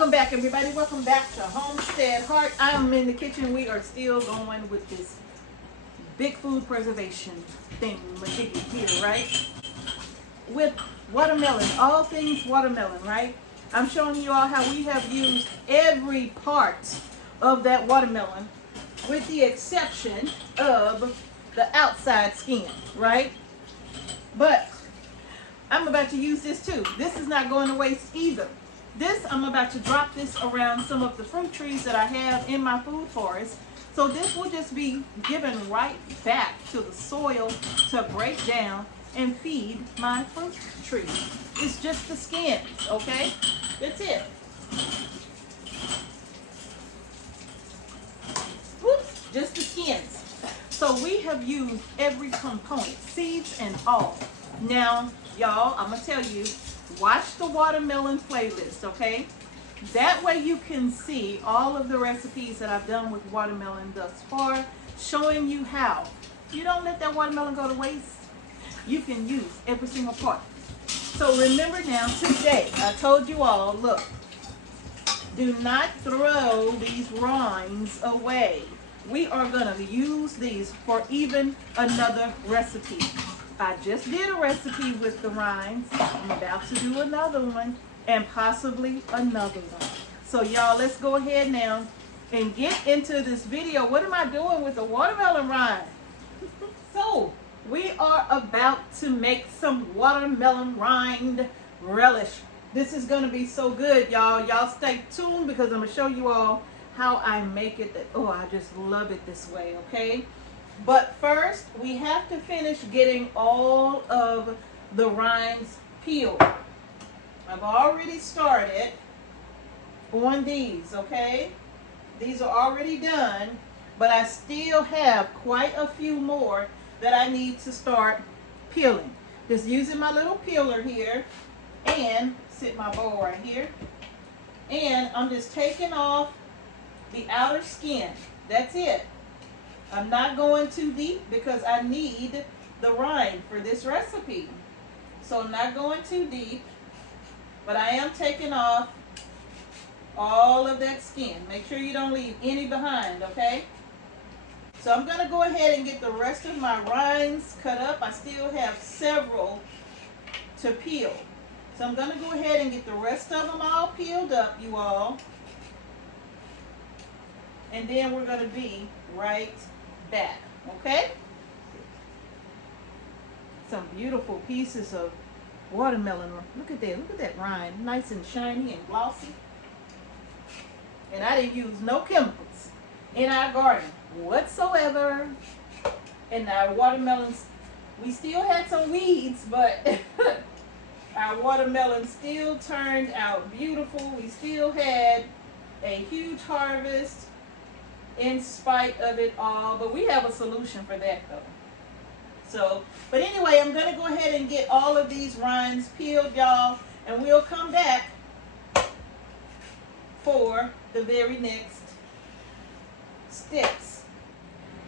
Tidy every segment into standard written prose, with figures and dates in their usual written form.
Welcome back, everybody. Welcome back to Homestead Heart. I am in the kitchen. We are still going with this big food preservation thing here, right? With watermelon, all things watermelon, right? I'm showing you all how we have used every part of that watermelon with the exception of the outside skin, right? But I'm about to use this too. This is not going to waste either. This, I'm about to drop this around some of the fruit trees that I have in my food forest. So this will just be given right back to the soil to break down and feed my fruit trees. It's just the skins, okay? That's it. Whoops, just the skins. So we have used every component, seeds and all. Now, y'all, I'm gonna tell you, watch the watermelon playlist, okay? That way you can see all of the recipes that I've done with watermelon thus far, showing you how. You don't let that watermelon go to waste. You can use every single part. So remember now, today, I told you all, look, do not throw these rinds away. We are gonna use these for even another recipe. I just did a recipe with the rinds. I'm about to do another one and possibly another one. So y'all, let's go ahead now and get into this video. What am I doing with the watermelon rind? So we are about to make some watermelon rind relish. This is going to be so good, y'all. Y'all stay tuned because I'm going to show you all how I make it. Oh, I just love it this way, okay? But first, we have to finish getting all of the rinds peeled. I've already started on these, okay? These are already done, but I still have quite a few more that I need to start peeling. Just using my little peeler here and sit my bowl right here. And I'm just taking off the outer skin. That's it. I'm not going too deep because I need the rind for this recipe. So I'm not going too deep, but I am taking off all of that skin. Make sure you don't leave any behind, okay? So I'm going to go ahead and get the rest of my rinds cut up. I still have several to peel. So I'm going to go ahead and get the rest of them all peeled up, you all. And then we're going to be right back, okay? Some beautiful pieces of watermelon. Look at that rind, nice and shiny and glossy. And I didn't use no chemicals in our garden whatsoever. And our watermelons, we still had some weeds, but our watermelon still turned out beautiful. We still had a huge harvest in spite of it all, but we have a solution for that though. So, but anyway, I'm going to go ahead and get all of these rinds peeled, y'all, and we'll come back for the very next steps.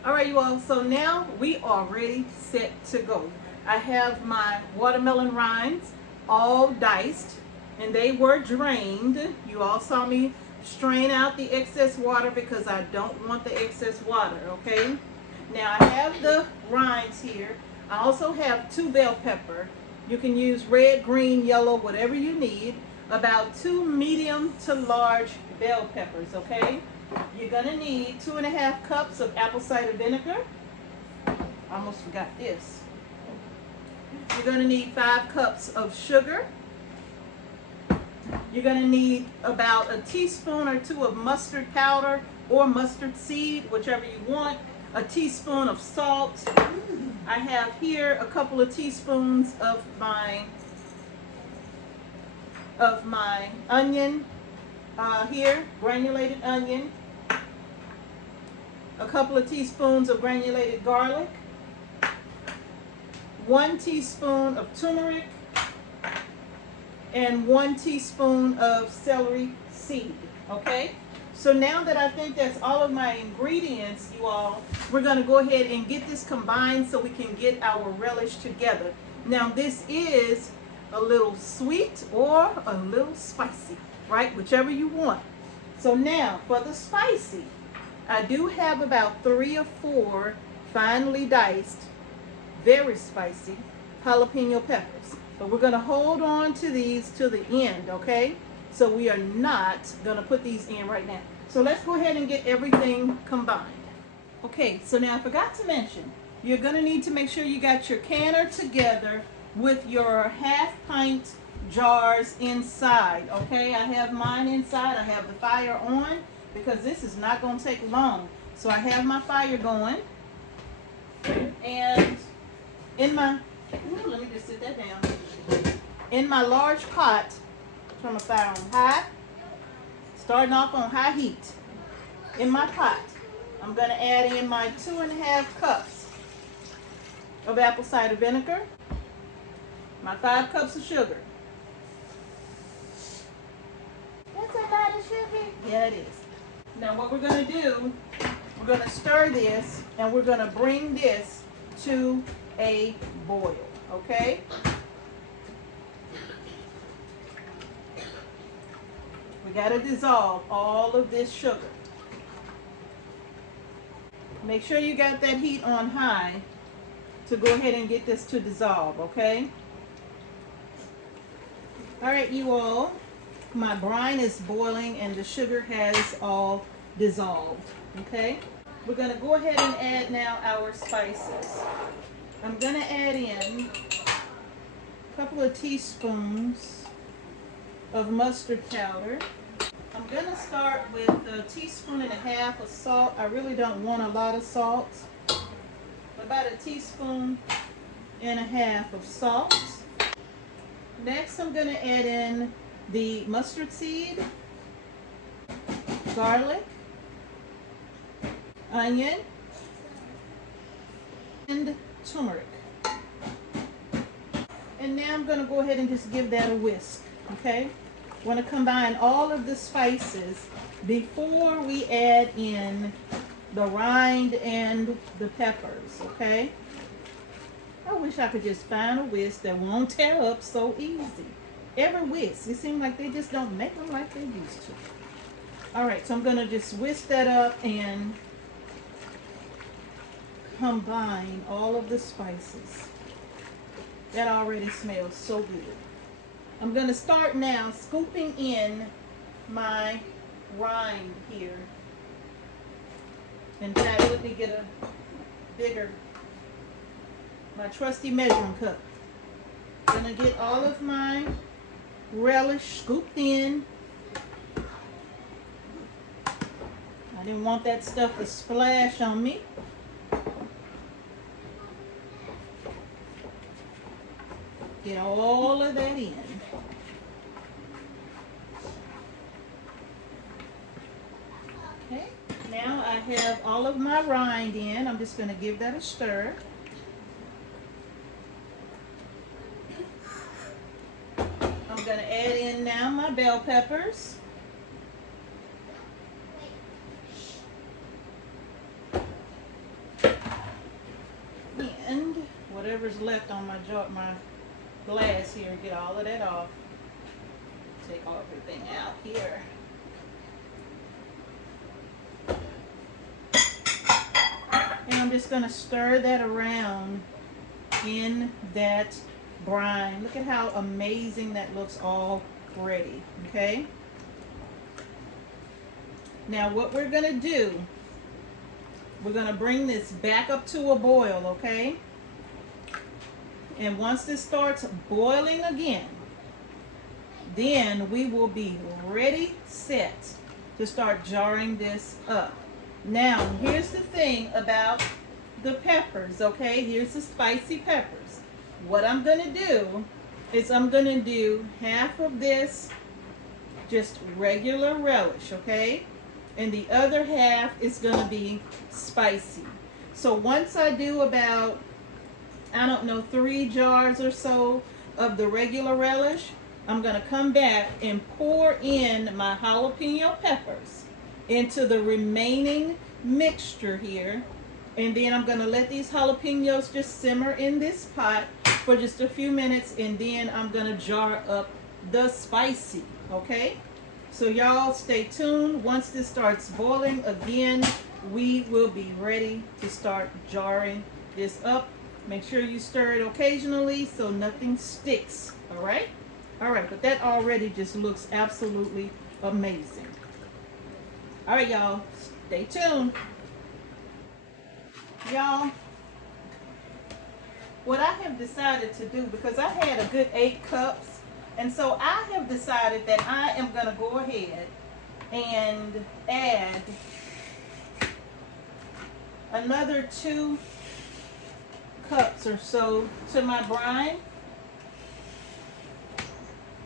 All right, you all, so now we are ready, set to go. I have my watermelon rinds all diced, and they were drained. You all saw me strain out the excess water because I don't want the excess water, okay? Now I have the rinds here. I also have 2 bell pepper. You can use red, green, yellow, whatever you need. About 2 medium to large bell peppers, okay? You're gonna need 2.5 cups of apple cider vinegar. I almost forgot this. You're gonna need 5 cups of sugar. You're going to need about a teaspoon or 2 of mustard powder or mustard seed, whichever you want. A teaspoon of salt. I have here a couple of teaspoons of my onion here, granulated onion. A couple of teaspoons of granulated garlic. 1 teaspoon of turmeric. And 1 teaspoon of celery seed, okay? So now that I think that's all of my ingredients, you all, we're gonna go ahead and get this combined so we can get our relish together. Now this is a little sweet or a little spicy, right? Whichever you want. So now for the spicy, I do have about 3 or 4 finely diced, very spicy jalapeno peppers. But we're going to hold on to these to the end, okay? So we are not going to put these in right now. So let's go ahead and get everything combined. Okay, so now I forgot to mention, you're going to need to make sure you got your canner together with your 1/2 pint jars inside, okay? I have mine inside. I have the fire on because this is not going to take long. So I have my fire going, and in my, let me just sit that down. In my large pot, turn the fire on high, starting off on high heat. In my pot, I'm going to add in my 2½ cups of apple cider vinegar, my 5 cups of sugar. That's a lot of sugar. Yeah, it is. Now what we're going to do, we're going to stir this, and we're going to bring this to a boil, okay? We got to dissolve all of this sugar. Make sure you got that heat on high to go ahead and get this to dissolve, okay? All right, you all, my brine is boiling and the sugar has all dissolved, okay? We're going to go ahead and add now our spices. I'm going to add in a couple of teaspoons of mustard powder. I'm going to start with 1.5 teaspoons of salt. I really don't want a lot of salt. About 1.5 teaspoons of salt. Next, I'm going to add in the mustard seed, garlic, onion, and turmeric. And now I'm going to go ahead and just give that a whisk, okay? Want to combine all of the spices before we add in the rind and the peppers, okay? I wish I could just find a whisk that won't tear up so easy. Every whisk, it seems like they just don't make them like they used to. All right, so I'm going to just whisk that up and combine all of the spices. That already smells so good. I'm going to start now scooping in my rind here. In fact, let me get a bigger, my trusty measuring cup. I'm going to get all of my relish scooped in. I didn't want that stuff to splash on me. Get all of that in. Okay, now I have all of my rind in. I'm just going to give that a stir. I'm going to add in now my bell peppers. And whatever's left on my glass here, get all of that off. Take everything out here. And I'm just going to stir that around in that brine. Look at how amazing that looks already, okay? Now what we're going to do, we're going to bring this back up to a boil, okay? And once this starts boiling again, then we will be ready, set to start jarring this up. Now, here's the thing about the peppers, okay? Here's the spicy peppers. What I'm going to do is I'm going to do half of this just regular relish, okay? And the other half is going to be spicy. So once I do about, I don't know, 3 jars or so of the regular relish, I'm going to come back and pour in my jalapeno peppers into the remaining mixture here. And then I'm going to let these jalapenos just simmer in this pot for just a few minutes, and then I'm going to jar up the spicy, okay? So y'all stay tuned. Once this starts boiling again, we will be ready to start jarring this up. Make sure you stir it occasionally so nothing sticks. All right? All right, but that already just looks absolutely amazing. All right, y'all, stay tuned. Y'all, what I have decided to do, because I had a good 8 cups, and so I have decided that I am going to go ahead and add another 2 cups or so to my brine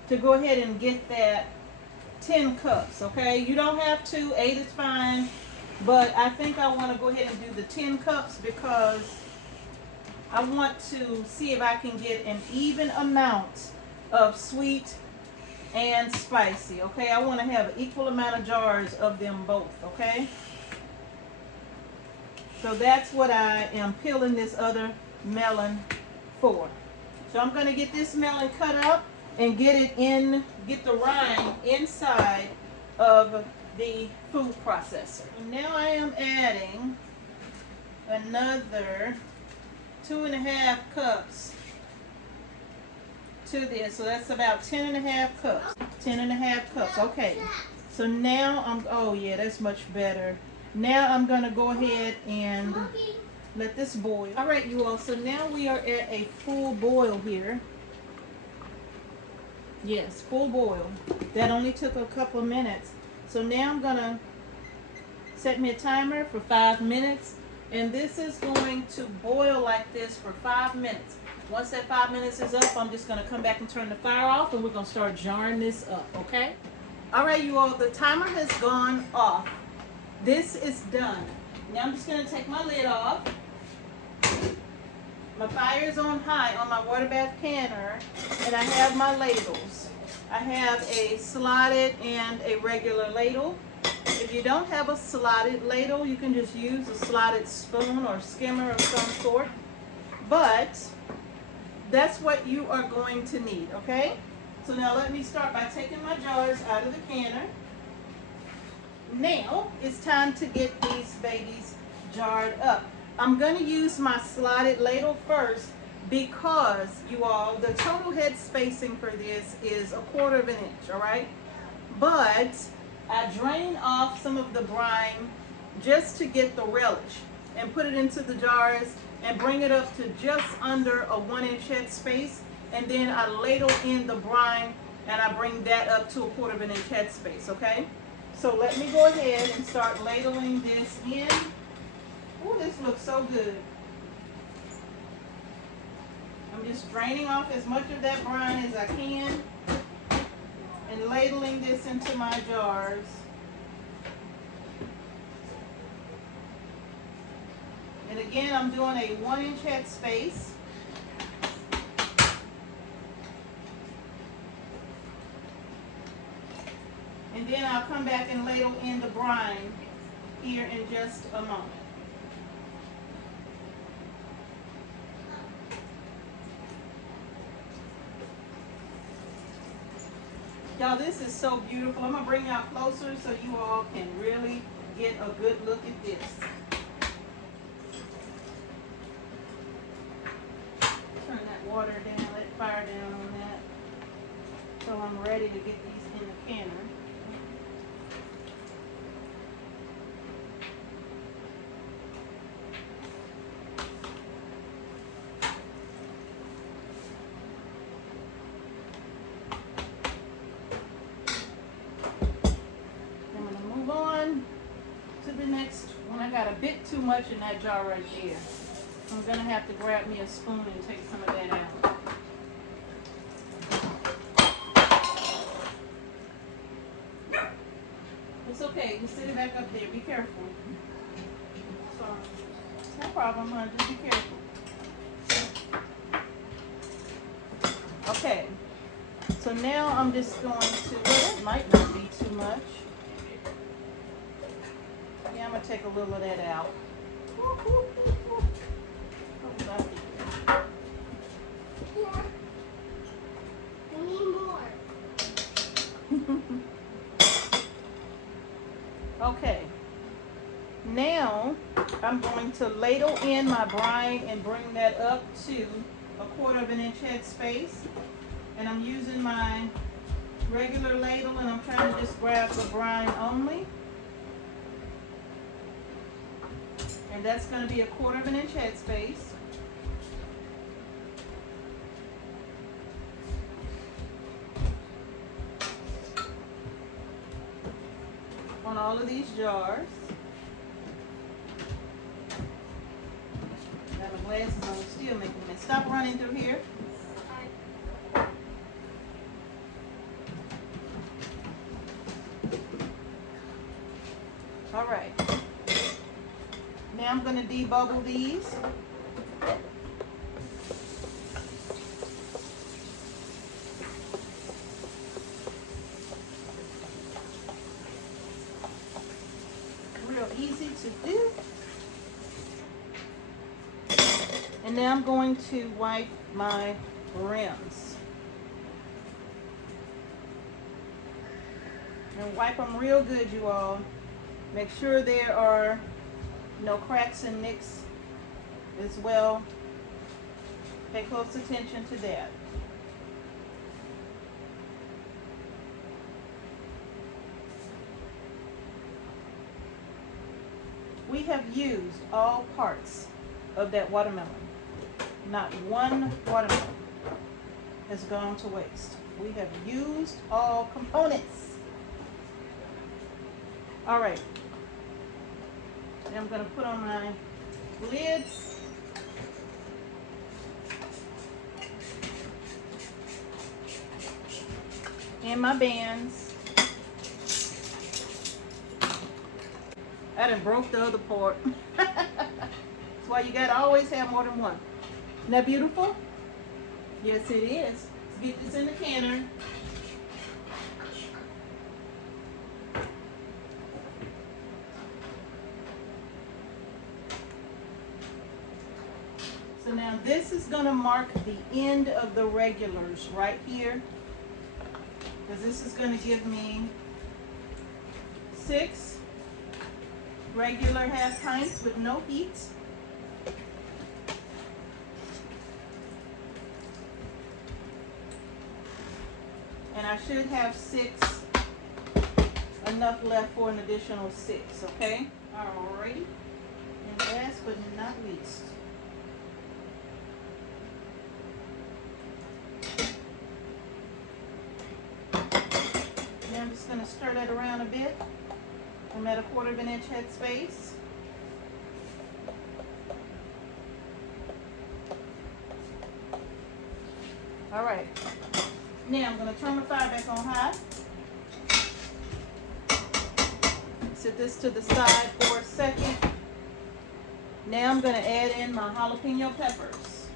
to go ahead and get that 10 cups, okay? You don't have to, 8 is fine, but I think I want to go ahead and do the 10 cups because I want to see if I can get an even amount of sweet and spicy, okay? I want to have an equal amount of jars of them both, okay? So that's what I am peeling this other melon for. So I'm going to get this melon cut up and get the rind inside of the food processor. Now I am adding another 2.5 cups to this. So that's about 10.5 cups. 10.5 cups. Okay. So now oh yeah, that's much better. Now I'm going to go ahead and let this boil. All right, you all. So now we are at a full boil here. Yes, full boil. That only took a couple of minutes. So now I'm going to set me a timer for 5 minutes. And this is going to boil like this for 5 minutes. Once that 5 minutes is up, I'm just going to come back and turn the fire off, and we're going to start jarring this up, okay? All right, you all, the timer has gone off. This is done. Now I'm just going to take my lid off. My fire is on high on my water bath canner, and I have my ladles. I have a slotted and a regular ladle. If you don't have a slotted ladle, you can just use a slotted spoon or skimmer of some sort. But that's what you are going to need, okay? So now let me start by taking my jars out of the canner. Now it's time to get these babies jarred up. I'm going to use my slotted ladle first because, you all, the total head spacing for this is 1/4 of an inch, all right? But I drain off some of the brine just to get the relish and put it into the jars and bring it up to just under a 1-inch head space. And then I ladle in the brine and I bring that up to 1/4 of an inch head space, okay? So let me go ahead and start ladling this in. Oh, this looks so good. I'm just draining off as much of that brine as I can and ladling this into my jars. And again, I'm doing a 1-inch head space. And then I'll come back and ladle in the brine here in just a moment. Y'all, this is so beautiful. I'm going to bring y'all closer so you all can really get a good look at this. Turn that water down, let fire down on that. So I'm ready to get these in the canner. I got a bit too much in that jar right there. I'm going to have to grab me a spoon and take some of that out. It's okay. Just sit it back up there. Be careful. Sorry. No problem, hon. Just be careful. Okay. So now I'm just going to, well, that might not be too much. Yeah, I'm going to take a little of that out. Okay. Now I'm going to ladle in my brine and bring that up to 1/4 of an inch head space. And I'm using my regular ladle and I'm trying to just grab the brine only. And that's going to be 1/4 of an inch head space. On all of these jars. Got my glasses on, still making a mess. Stop running through here. All right. Now I'm going to debubble these. Real easy to do. And now I'm going to wipe my rims. And wipe them real good, you all. Make sure there are no cracks and nicks as well. Pay close attention to that. We have used all parts of that watermelon. Not one watermelon has gone to waste. We have used all components. All right. Now I'm going to put on my lids. And my bands. I done broke the other part. That's why you got to always have more than one. Isn't that beautiful? Yes, it is. Let's get this in the canner. So now this is going to mark the end of the regulars right here. Because this is going to give me 6 regular half pints with no heat. And I should have 6, enough left for an additional 6, okay? Alrighty. And last but not least, now I'm just going to stir that around a bit. I'm at 1/4 of an inch head space. Alright. Now I'm going to turn my fire back on high. Set this to the side for a second. Now I'm going to add in my jalapeno peppers.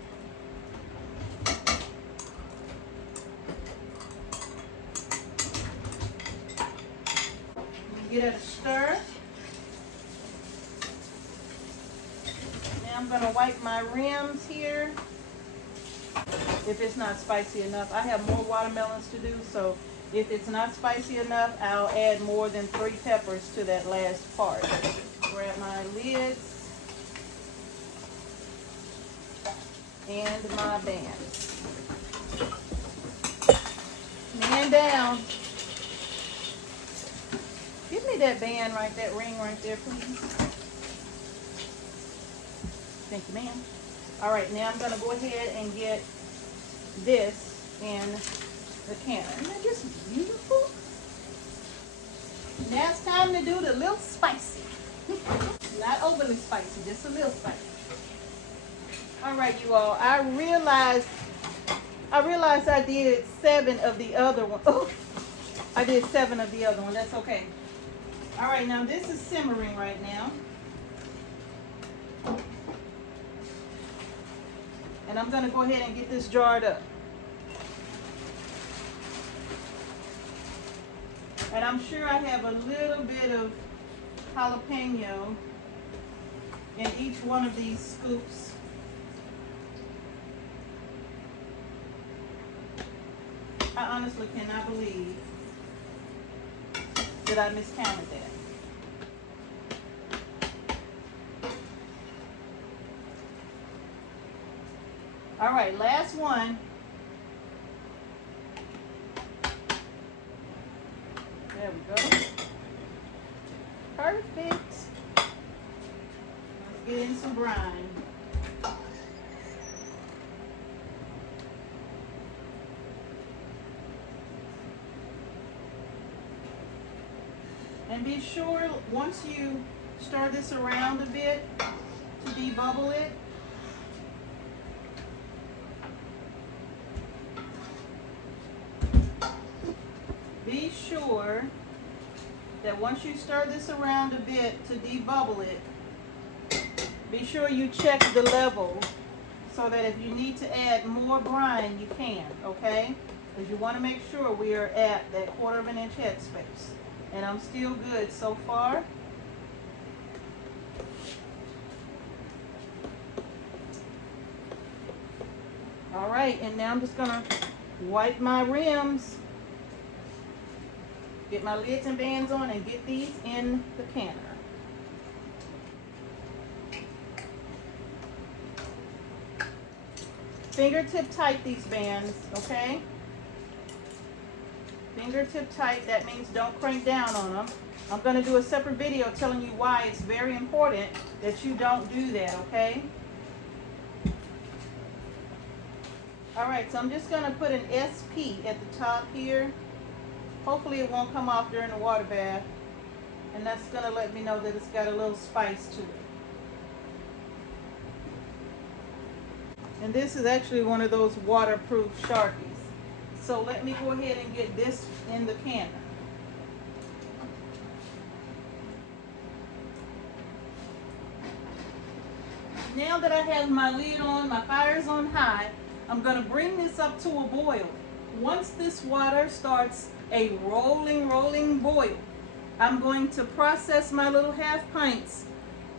Give it a stir. Now I'm going to wipe my rims here. If it's not spicy enough, I have more watermelons to do, so if it's not spicy enough, I'll add more than 3 peppers to that last part. Grab my lids and my bands. Man down. Give me that band right, that ring right there, please. Thank you, ma'am. All right, now I'm going to go ahead and get this in the canner. Isn't that just beautiful? Now it's time to do the little spicy. Not overly spicy, just a little spicy. All right, you all. I realized I did 7 of the other one. Oh, I did 7 of the other one. That's okay. All right, now this is simmering right now. And I'm going to go ahead and get this jarred up. And I'm sure I have a little bit of jalapeno in each one of these scoops. I honestly cannot believe that I miscounted that. All right, last one. There we go. Perfect. Let's get in some brine. And be sure, once you stir this around a bit, to debubble it. Be sure that once you stir this around a bit to debubble it, be sure you check the level so that if you need to add more brine, you can, okay? Because you want to make sure we are at that 1/4 inch headspace. And I'm still good so far. All right, and now I'm just gonna wipe my rims, get my lids and bands on, and get these in the canner. Fingertip tight these bands, okay? Fingertip tight, that means don't crank down on them. I'm going to do a separate video telling you why it's very important that you don't do that, okay? Alright, so I'm just going to put an SP at the top here. Hopefully it won't come off during the water bath. And that's going to let me know that it's got a little spice to it. And this is actually one of those waterproof Sharpies. So let me go ahead and get this in the canner. Now that I have my lid on, my fire's on high, I'm going to bring this up to a boil. Once this water starts a rolling boil, I'm going to process my little half pints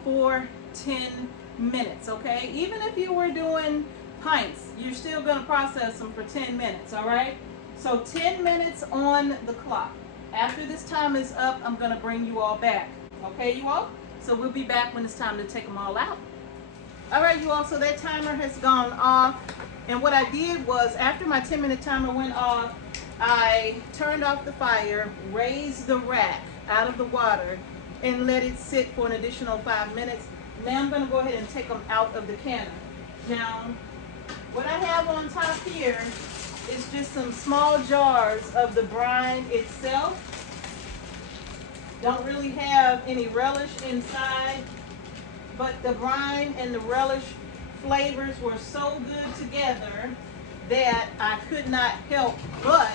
for 10 minutes, okay? Even if you were doing pints, you're still going to process them for 10 minutes, all right? So 10 minutes on the clock. After this time is up, I'm going to bring you all back, okay, you all? So we'll be back when it's time to take them all out. All right, you all, so that timer has gone off. And what I did was, after my 10-minute timer went off, I turned off the fire, raised the rack out of the water, and let it sit for an additional 5 minutes. Now I'm going to go ahead and take them out of the canner. Now, what I have on top here is just some small jars of the brine itself. Don't really have any relish inside, but the brine and the relish flavors were so good together that I could not help but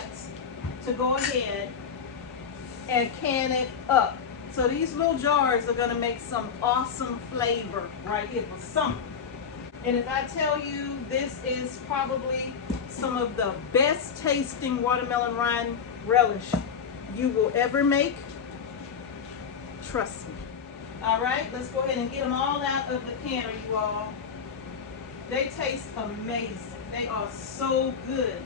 to go ahead and can it up. So these little jars are going to make some awesome flavor right here for summer. And if I tell you this is probably some of the best tasting watermelon rind relish you will ever make, trust me. All right, let's go ahead and get them all out of the canner, you all. They taste amazing. They are so good.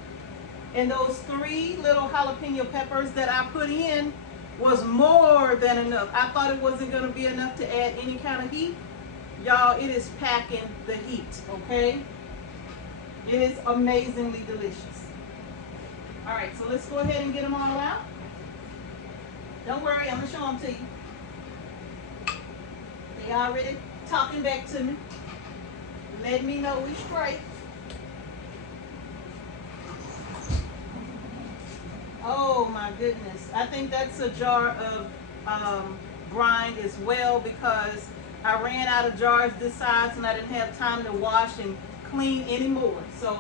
And those 3 little jalapeno peppers that I put in was more than enough. I thought it wasn't going to be enough to add any kind of heat. Y'all, it is packing the heat, okay? It is amazingly delicious. All right, so let's go ahead and get them all out. Don't worry, I'm going to show them to you. They already talking back to me. Let me know we straight. Oh my goodness. I think that's a jar of brine as well, because I ran out of jars this size and I didn't have time to wash and clean anymore. So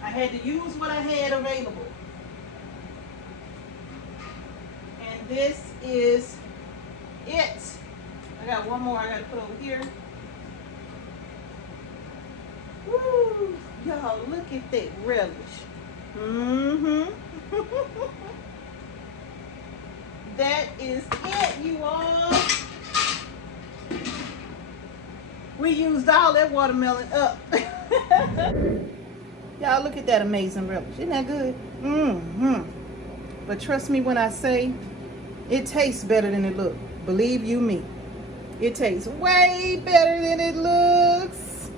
I had to use what I had available. And this is it. I got one more I got to put over here. Woo! Y'all, look at that relish. Mm-hmm. That is it, you all. We used all that watermelon up. Y'all, look at that amazing relish. Isn't that good? Mm-hmm. But trust me when I say it tastes better than it looks. Believe you me. It tastes way better than it looks.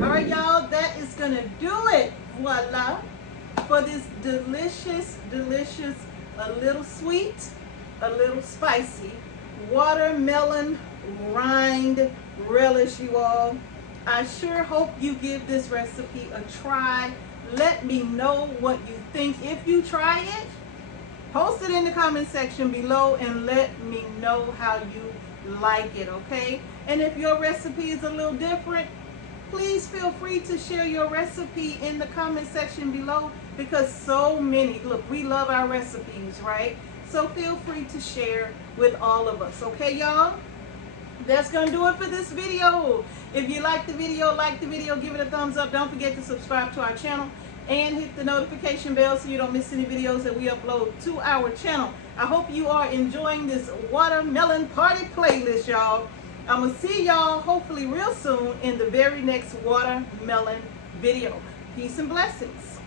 All right, y'all, that is gonna do it. Voila, for this delicious, delicious, a little sweet, a little spicy watermelon rind relish, you all. I sure hope you give this recipe a try. Let me know what you think. If you try it, post it in the comment section below and let me know how you like it, okay? And if your recipe is a little different, please feel free to share your recipe in the comment section below, because so many, look, we love our recipes, right? So feel free to share with all of us, okay, y'all? That's gonna do it for this video. If you like the video, give it a thumbs up. Don't forget to subscribe to our channel and hit the notification bell so you don't miss any videos that we upload to our channel. I hope you are enjoying this watermelon party playlist, y'all. I'm gonna see y'all hopefully real soon in the very next watermelon video. Peace and blessings.